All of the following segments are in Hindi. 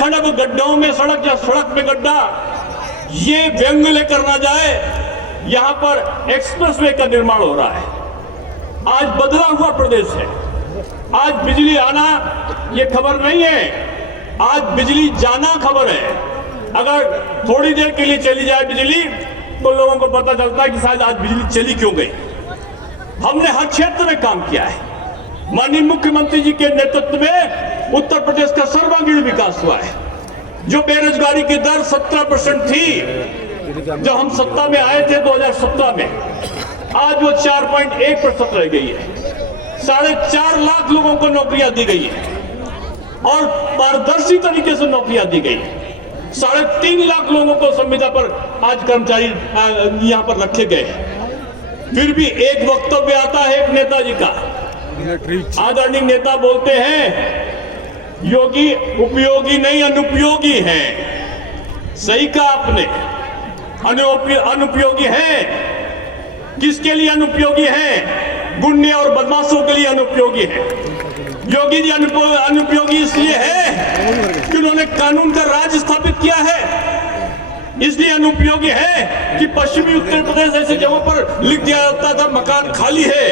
खड़ब गड्ढों में सड़क या सड़क में गड्ढा, ये व्यंग लेकर ना जाए। यहां पर एक्सप्रेसवे का निर्माण हो रहा है। आज बदला हुआ प्रदेश है। आज बिजली आना ये खबर नहीं है, आज बिजली जाना खबर है। अगर थोड़ी देर के लिए चली जाए बिजली तो लोगों को पता चलता है कि शायद आज बिजली चली क्यों गई। हमने हर क्षेत्र में काम किया है। माननीय मुख्यमंत्री जी के नेतृत्व में उत्तर प्रदेश का सर्वांगीण विकास हुआ है। जो बेरोजगारी की दर 17% थी जब हम सत्ता में आए थे 2017 में, आज वो 4.1% रह गई है। 4.5 लाख लोगों को नौकरियां दी गई है और पारदर्शी तरीके से नौकरियां दी गई है। 3.5 लाख लोगों को संविदा पर आज कर्मचारी यहां पर रखे गए हैं। फिर भी एक वक्तव्य आता है एक नेताजी का, आदरणीय नेता बोलते हैं योगी उपयोगी नहीं अनुपयोगी है। सही कहा आपने, अनुपयोगी है। किसके लिए अनुपयोगी है? गुंडे और बदमाशों के लिए अनुपयोगी है। योगी जी अनुपयोगी इसलिए है कि उन्होंने कानून का राज स्थापित किया है, इसलिए अनुपयोगी है कि पश्चिमी उत्तर प्रदेश ऐसे जगहों पर लिख दिया जाता था मकान खाली है,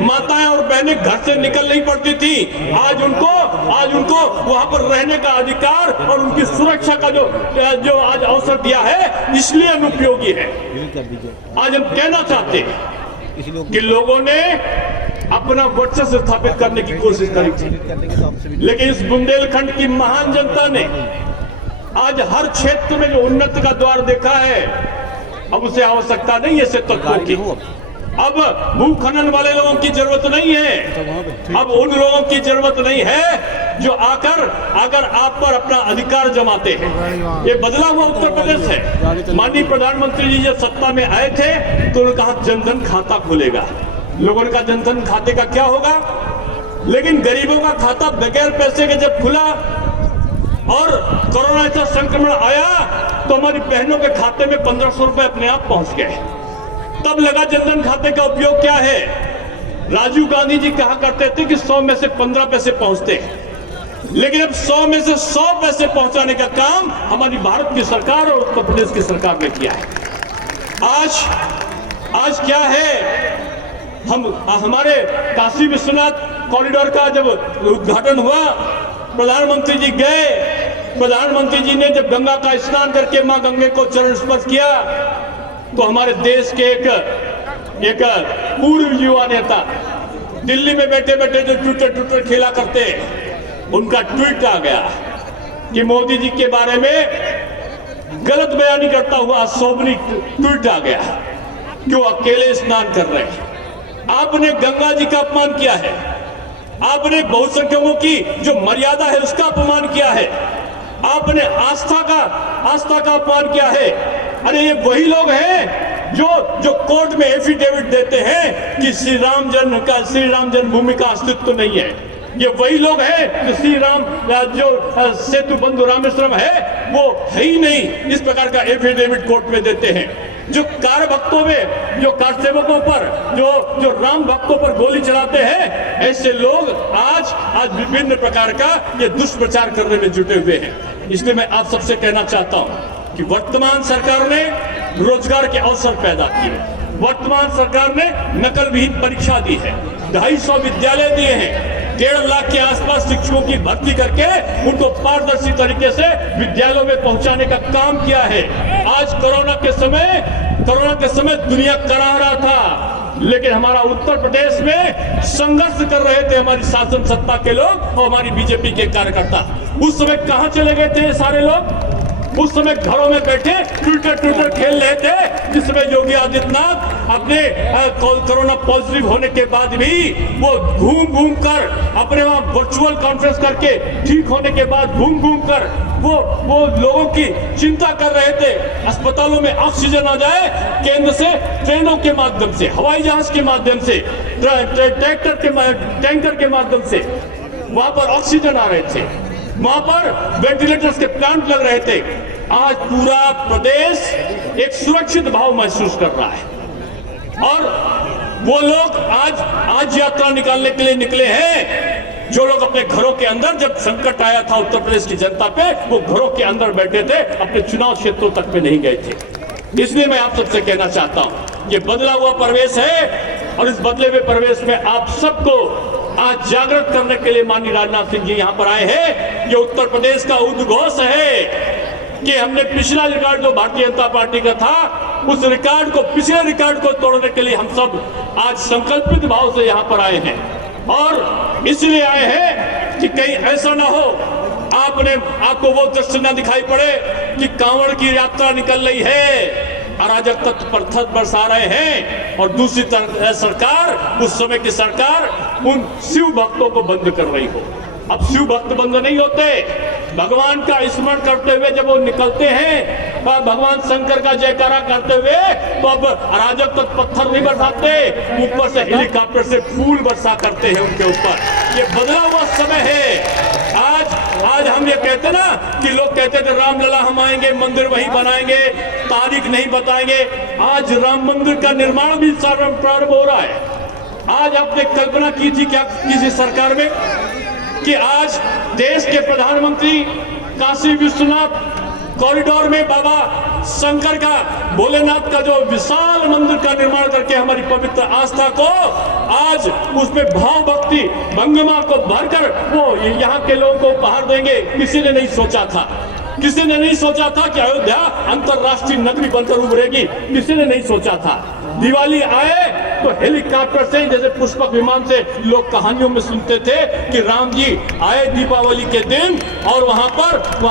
माताएं और बहनें घर से निकल नहीं पड़ती थी। आज उनको वहां पर रहने का अधिकार और उनकी सुरक्षा का जो आज अवसर दिया है, इसलिए अनुपयोगी है। आज हम कहना चाहते हैं कि लोगों ने अपना वर्चस्व स्थापित करने की कोशिश करी थी, लेकिन इस बुंदेलखंड की महान जनता ने आज हर क्षेत्र में जो उन्नति का द्वार देखा है, अब उसे आवश्यकता नहीं है तत्वों की। अब भू खनन वाले लोगों की जरूरत नहीं है। अब उन लोगों की जरूरत नहीं है जो आकर अगर आप पर अपना अधिकार जमाते हैं। ये बदला हुआ उत्तर प्रदेश है। माननीय प्रधानमंत्री जी जब सत्ता में आए थे तो उन्होंने कहा जनधन खाता खुलेगा। लोगों का जनधन खाते का क्या होगा, लेकिन गरीबों का खाता बगैर पैसे के जब खुला और कोरोना का संक्रमण आया तो हमारी बहनों के खाते में 1500 रुपए अपने आप पहुंच गए। तब लगा जनधन खाते का उपयोग क्या है। राजीव गांधी जी कहा करते थे कि 100 में से 15 पैसे पहुंचते हैं, लेकिन अब 100 में से 100 पैसे पहुंचाने का काम हमारी भारत की सरकार और उत्तर प्रदेश की सरकार ने किया है। आज क्या है, हमारे काशी विश्वनाथ कॉरिडोर का जब उद्घाटन हुआ, प्रधानमंत्री जी गए। प्रधानमंत्री जी ने जब गंगा का स्नान करके मां गंगे को चरण स्पर्श किया तो हमारे देश के एक पूर्व युवा नेता दिल्ली में बैठे बैठे जो ट्विटर खेला करते, उनका ट्वीट आ गया कि मोदी जी के बारे में गलत बयानी करता हुआ शोभनी ट्वीट आ गया कि वो अकेले स्नान कर रहे हैं। आपने गंगा जी का अपमान किया है, आपने बहुसंख्यकों की जो मर्यादा है उसका अपमान किया है, आपने आस्था का अपमान किया है। अरे ये वही लोग हैं जो कोर्ट में एफिडेविट देते हैं कि श्री राम जन्मभूमि का अस्तित्व नहीं है। ये वही लोग हैं जो श्री राम जो सेतु बंधु रामेश्वरम है वो है ही नहीं, इस प्रकार का एफिडेविट कोर्ट में देते हैं। जो कार भक्तों में, जो कार सेवकों पर, जो राम भक्तों पर गोली चलाते हैं, ऐसे लोग आज विभिन्न प्रकार का ये दुष्प्रचार करने में जुटे हुए हैं। इसलिए मैं आप सबसे कहना चाहता हूं कि वर्तमान सरकार ने रोजगार के अवसर पैदा किए। वर्तमान सरकार ने नकल विहीन परीक्षा दी है, 250 विद्यालय दिए हैं, 1.5 लाख के आसपास शिक्षकों की भर्ती करके उनको पारदर्शी तरीके से विद्यालयों में पहुंचाने का काम किया है। आज कोरोना के समय दुनिया करा रहा था, लेकिन हमारा उत्तर प्रदेश में संघर्ष कर रहे थे हमारी शासन सत्ता के लोग और हमारी बीजेपी के कार्यकर्ता। उस समय कहां चले गए थे सारे लोग? उस समय घरों में बैठे ट्विटर खेल रहे थे, जिसमें योगी आदित्यनाथ अपने कोरोना पॉजिटिव होने के बाद भी वो घूम कर अपने वहां वर्चुअल कॉन्फ्रेंस करके ठीक होने के बाद घूम कर वो लोगों की चिंता कर रहे थे। अस्पतालों में ऑक्सीजन आ जाए, केंद्र से ट्रेनों के माध्यम से, हवाई जहाज के माध्यम से, टैंकर के माध्यम से वहां पर ऑक्सीजन आ रहे थे, वहां पर वेंटिलेटर्स के प्लांट लग रहे थे। आज पूरा प्रदेश एक सुरक्षित भाव महसूस कर रहा है और वो लोग आज यात्रा निकालने के लिए निकले हैं जो लोग अपने घरों के अंदर, जब संकट आया था उत्तर प्रदेश की जनता पे, वो घरों के अंदर बैठे थे, अपने चुनाव क्षेत्रों तक में नहीं गए थे। इसलिए मैं आप सबसे कहना चाहता हूं, ये बदला हुआ परिवेश है और इस बदले हुए परिवेश में आप सबको आज जागृत करने के लिए माननीय राजनाथ सिंह जी यहां पर आए हैं। ये उत्तर प्रदेश का उद्घोष है कि हमने पिछला रिकॉर्ड जो भारतीय जनता पार्टी का था, उस रिकॉर्ड को, पिछले रिकॉर्ड को तोड़ने के लिए हम सब आज संकल्पित भाव से यहां पर आए हैं। और इसलिए आए हैं कि कहीं ऐसा ना हो आपको वो दृश्य न दिखाई पड़े कि कांवड़ की यात्रा निकल रही है, अराजक तत्व पत्थर बरसा रहे हैं और दूसरी तरफ सरकार, उस समय की सरकार, उन शिव भक्तों को बंद कर रही हो। अब शिव भक्त बंद नहीं होते। भगवान का स्मरण करते हुए जब वो निकलते हैं, भगवान शंकर का जयकारा करते हुए, तो अब अराजक तक पत्थर नहीं बरसाते, ऊपर से हेलीकॉप्टर से फूल बरसा करते हैं उनके ऊपर। ये बदला हुआ समय है। आज हम ये कहते ना कि लोग कहते थे रामलला हम आएंगे, मंदिर वहीं बनाएंगे, तारीख नहीं बताएंगे। आज राम मंदिर का निर्माण भी प्रारंभ हो रहा है। आज आपने कल्पना की थी क्या किसी सरकार में कि आज देश के प्रधानमंत्री काशी विश्वनाथ कॉरिडोर में बाबा शंकर का, भोलेनाथ का जो विशाल मंदिर का निर्माण करके हमारी पवित्र आस्था को, आज उसमें भाव भक्ति भंगिमा को भरकर वो यहाँ के लोगों को उपहार देंगे। किसी ने नहीं सोचा था, किसी ने नहीं सोचा था कि अयोध्या अंतरराष्ट्रीय नगरी बनकर उभरेगी, किसी ने नहीं सोचा था। दिवाली आए तो हेलीकॉप्टर से, जैसे पुष्पक विमान से लोग कहानियों में सुनते थे कि राम जी आए दीपावली के दिन और वहां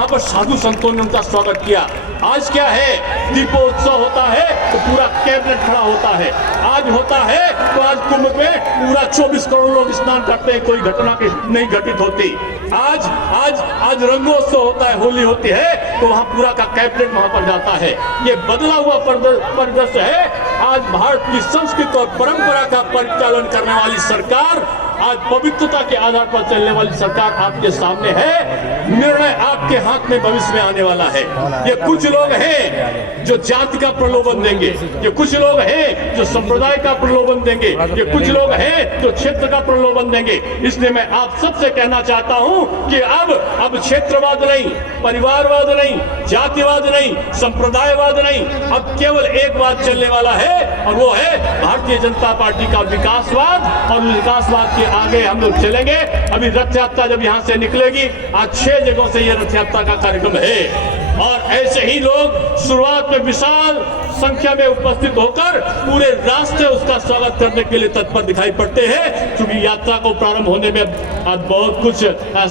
पर साधु संतों ने उनका स्वागत किया। आज क्या है, दीपोत्सव होता है तो पूरा कैबिनेट खड़ा होता है। आज होता है तो आज कुंभ पे पूरा 24 करोड़ लोग स्नान करते हैं, कोई घटना नहीं घटित होती। आज रंगोत्सव होता है, होली होती है तो वहां पूरा का कैबिनेट वहां पर जाता है। ये बदला हुआ परिदृश्य है। आज भारत की संस्कृति और परंपरा का परिचालन करने वाली सरकार, आज पवित्रता के आधार पर चलने वाली सरकार आपके सामने है। निर्णय आपके हाथ में भविष्य में आने वाला है। ये कुछ लोग हैं जो जाति का प्रलोभन देंगे, ये कुछ लोग हैं जो संप्रदाय का प्रलोभन देंगे, ये कुछ लोग हैं जो क्षेत्र का प्रलोभन देंगे। इसलिए मैं आप सबसे कहना चाहता हूं कि अब क्षेत्रवाद नहीं, परिवारवाद नहीं, जातिवाद नहीं, संप्रदायवाद नहीं, अब केवल एक बात चलने वाला है और वो है भारतीय जनता पार्टी का विकासवाद। और विकासवाद के आगे हम लोग चलेंगे। अभी रथ यात्रा जब यहाँ से निकलेगी, आज 6 जगहों से ये रथ यात्रा का कार्यक्रम है और ऐसे ही लोग शुरुआत में विशाल संख्या में उपस्थित होकर पूरे रास्ते उसका स्वागत करने के लिए तत्पर दिखाई पड़ते हैं। क्योंकि यात्रा को प्रारंभ होने में आज बहुत कुछ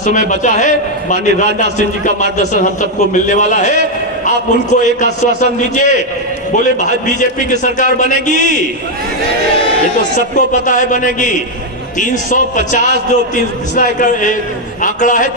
समय बचा है। माननीय राजनाथ सिंह जी का मार्गदर्शन हम सबको मिलने वाला है। आप उनको एक आश्वासन दीजिए, बोले बीजेपी की सरकार बनेगी, ये तो सबको पता है बनेगी। 350 जो पिछला आंकड़ा है,